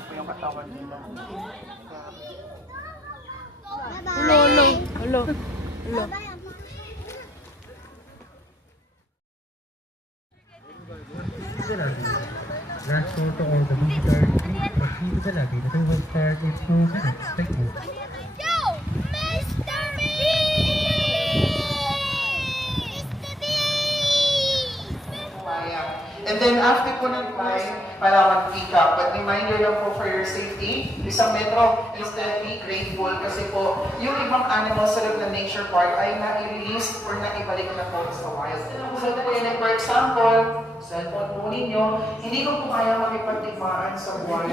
lang po yung katawan nila. Hello. Last photo of the visitor. Proceed to the lobby. The tour will start in 2 minutes. Thank you. Yo, Mr. Beast! Mr. Beast! And then after po ng time, para mag-pick up. But reminder lang po for your safety, isang metro, instead be grateful kasi po yung ibang animals sa loob ng nature park ay na-release or na-ibalik na po sa wild. So po yun, for example, cellphone po ninyo, hindi ko po kaya makipagtigmaan sa buwan.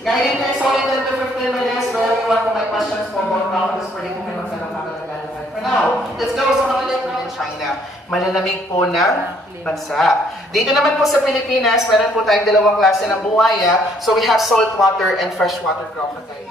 Guiding guys, solid and to 15 minutes. So everyone kung may questions po about now, just pwede po kayo magkalang. For now, let's go sa mga letro in China. Malalamig po na bansa. Dito naman po sa Pilipinas, meron po tayong dalawang klase ng buhaya. So we have saltwater and freshwater crocodile.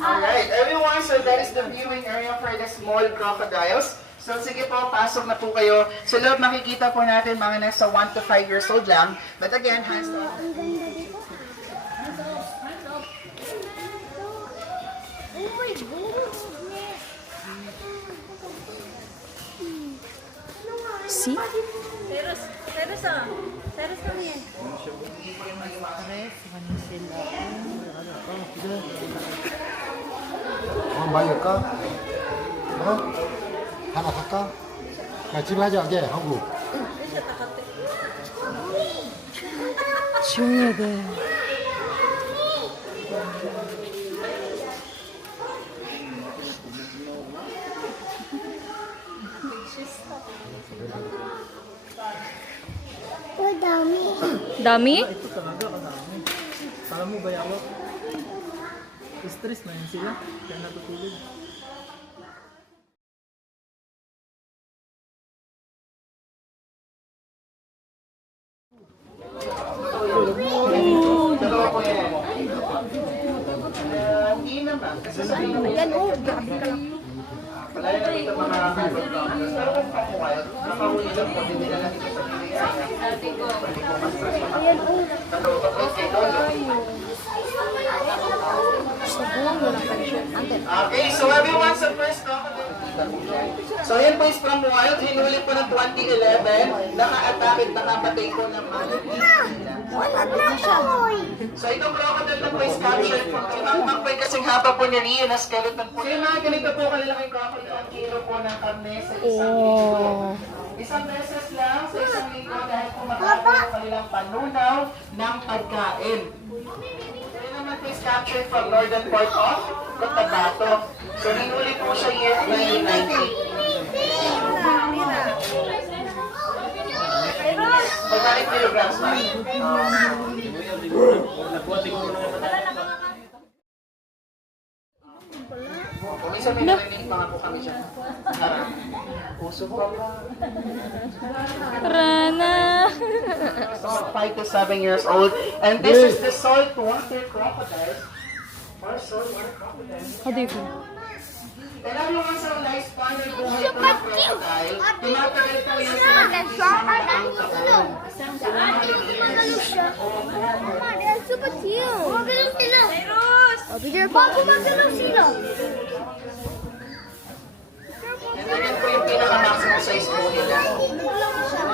Alright, everyone, so that is the viewing area for the small crocodiles. So sige po, pasok na po kayo. Sa loob makikita po natin mga nasa 1 to 5 years old lang. But again, hands off. Oh my God! See? Teres kami yan. 말릴까? 어? 하나 살까? 야, 집에 하자, 이제 하고. 조용히 해야 돼. Oh, dami. Dami? Ito talaga kadami. Kala mo bayawak? Stress na yun sila. Kaya natutulog. Dalawa po yan. Hindi naman. Kasi sa Ayan, oh, grabe ka lang. palaya na dito mga carbon crocodiles. Pero kung pa-wild, nakahuli lang po, hindi nila nakita sa Pilipinas. Ayan, oh. Okay, so everyone sa first crocodile. So yan po is from wild, hinuli po ng 2011, naka-attack at nakapatay po ng mga Wala na siya. So itong crocodile na po is captured from Chimangmang po yung kasing haba po niya riyan na skeleton po. So yung mga ganito po kanilang crocodile, ang kilo po ng karne sa isang linggo. Isang beses lang sa isang linggo dahil po makakain ang kanilang panunaw ng pagkain. So yun naman po is captured from northern part of Cotabato. So hinuli po siya year 1990. Pagkalit kilograms na. Kung isa may narinig mga po kami dyan. Puso pa pa. Rana. So 5 to 7 years old. And this is the saltwater crocodile. Or saltwater crocodile. How do you feel? And everyone sa lifespan ng buhay po ng crocodile, tumatagal po yan sa They're super cute. Gumagalaw sila. Gumagalaw sila. And then po yung pinaka-maximum size po nila.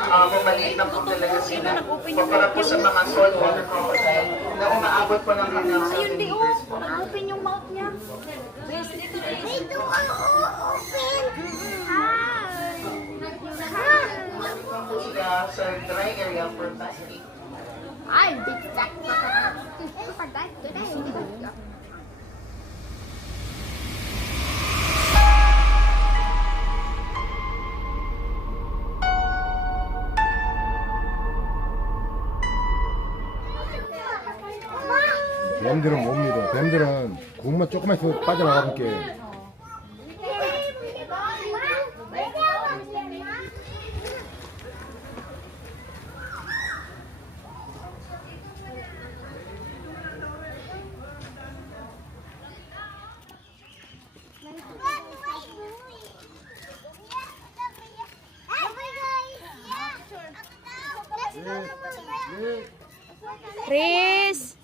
Kung maliit na po talaga sila. Pagkara po sa mga saltwater crocodile na umaabot po ng hanggang 7 meters po. Open yung mouth niya. Ito ang open. Hi. Sila sa dry area for plastic. Ay, big sack. Pagkat today. Ma! 뱀들은 못 믿어. 뱀들은 구멍만 조금만 있으면 빠져나가볼게. Chris!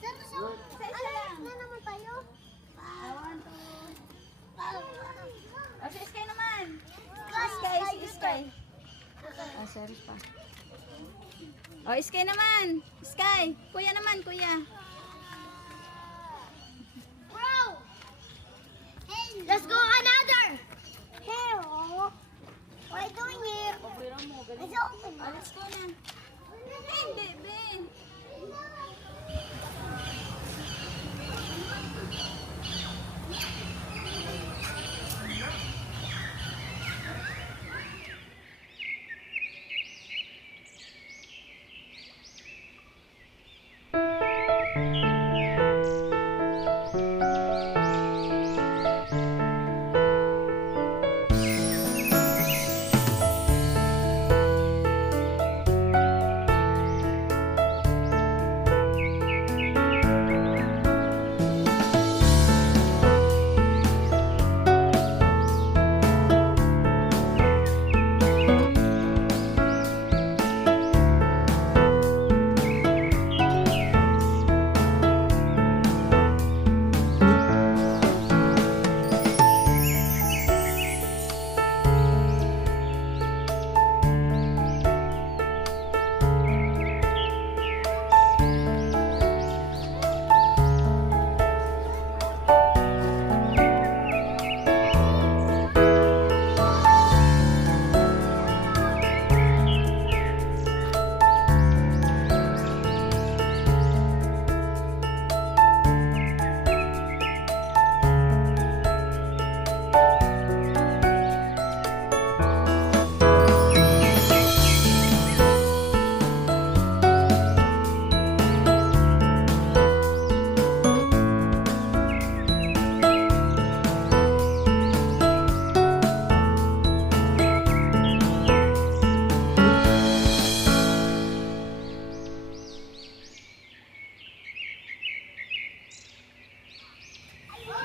Si Sky naman. Sky, si Sky. Ah, sorry pa. Oh, Sky naman. Sky. Kuya naman, kuya. Bro! Let's go another! Hero! What are you doing here? Let's open. Oh, let's go na. Hindi, Ben.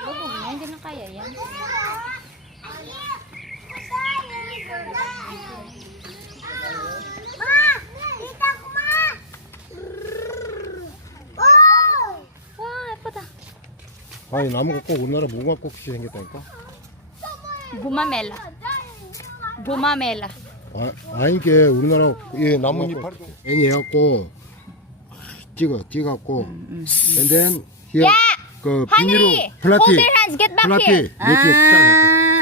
Lubog na, hindi na kaya yan. Ma! Tita ko, ma! Oh! Wah, puta. 아니 나무가 꼭 우리나라 무궁화 꽃이 생겼다니까. Gumamela. Gumamela. 아니 이게 우리나라 이 나뭇잎 애니 해갖고 찍어갖고 and then here 그 비닐로 Honey! Hold 플라티 their hands, get back 플라티 here.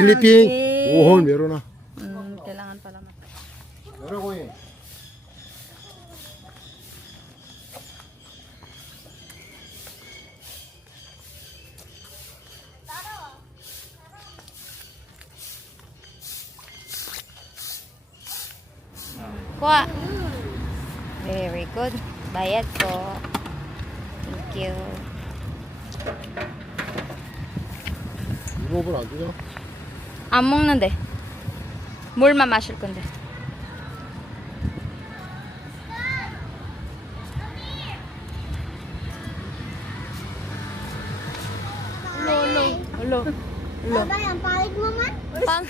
이렇게 클리핑 오홀 메로나 Kailangan pala 메로고잉 Kuha. Very good. Bayad po. Thank you. 유럽을 안 주냐? 안 먹는데. 물만 마실 건데. Hello. Baba, ang palit mo, man? Pang.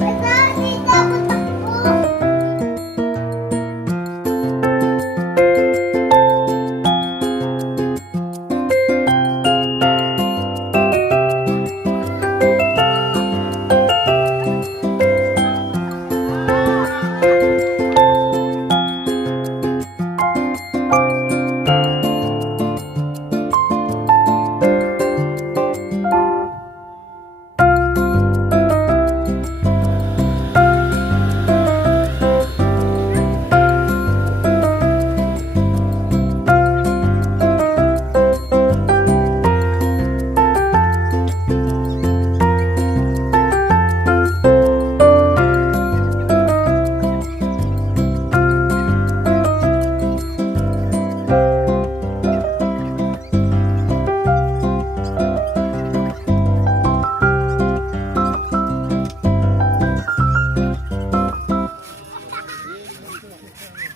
Basta, tita ko takbo.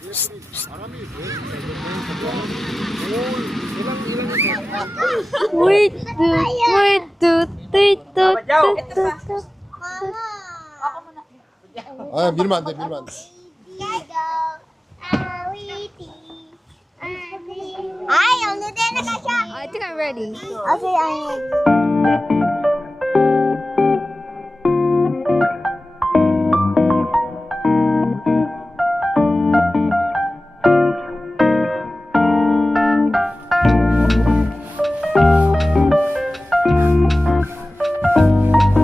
Wait, wait, 아, 밀면 안 돼, 밀면 안 돼. Ay, ano din na siya? I think I'm ready. Okay, I'm ready.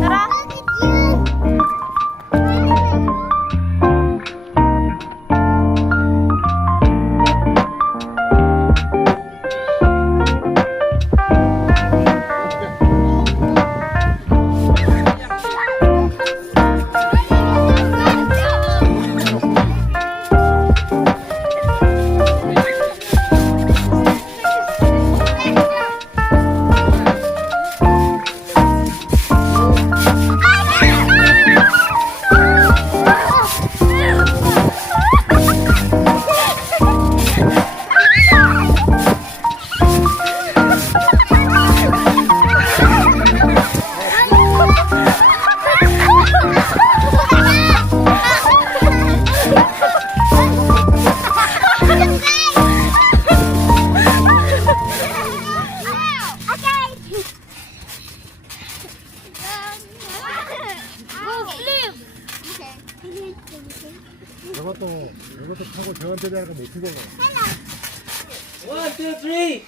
Tara! 이것도 타고 저한테 대니까 못 피곤해. 1, 2, 3.